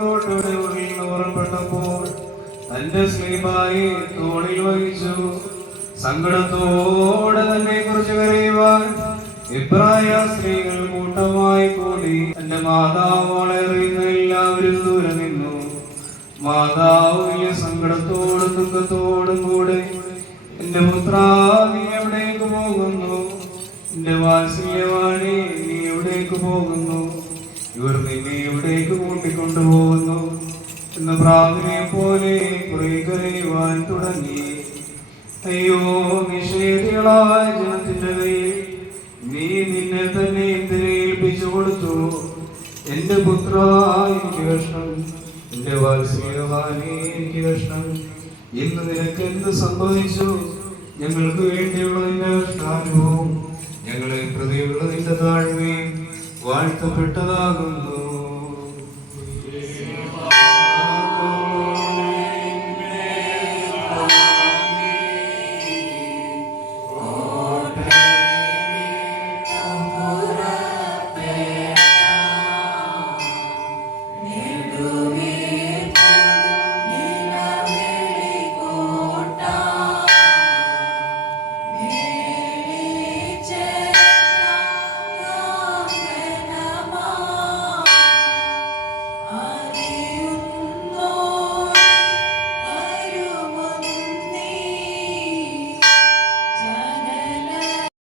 കോട്ടയുടെ ഉള്ളിൽ ഓർമ്മപ്പെട്ടപ്പോൾ തന്റെ സ്ലീബായി തോളിൽ വഹിച്ചു. സങ്കടത്തോടെ തന്നെ കുറിച്ച് കരയുവാൻ ഇബ്രായ സ്ത്രീകൾ കൂട്ടമായി കൂടി. എന്റെ മാതാവോളെ അറിയുന്ന എല്ലാവരും ദൂരെ നിന്നു. മാതാവ് വലിയ സങ്കടത്തോടും ദുഃഖത്തോടും കൂടെ, എന്റെ പുത്ര നീ എവിടേക്ക് പോകുന്നു? എന്റെ വാത്സല്യവാണി നീ എവിടേക്ക് പോകുന്നു? ഇവർ നിന്നെ എവിടേക്ക് കൂട്ടിക്കൊണ്ടുപോകുന്നു എന്ന് പ്രാവിനെ പോലെ കുറെ കരയുവാൻ തുടങ്ങി. അയ്യോ, നിഷേധികളായ ജനത്തിന്റെ കയ്യിൽ നീ നിന്നെ തന്നെ എന്തിനെ ഏൽപ്പിച്ചു കൊടുത്തു? എന്റെ പുത്ര എനിക്ക് കഷ്ടം, എന്റെ വാത്സല്യവാണി എനിക്ക് കഷ്ടം. ഇന്ന് നിനക്ക് എന്ത് സംഭവിച്ചു? ഞങ്ങൾക്ക് വേണ്ടിയുള്ള നിന്റെ കഷ്ടാനുഭവം, ഞങ്ങളെ പ്രതിയുള്ള നിന്റെ താഴ്മയും വാഴ്ത്തപ്പെട്ടതാകുന്നു.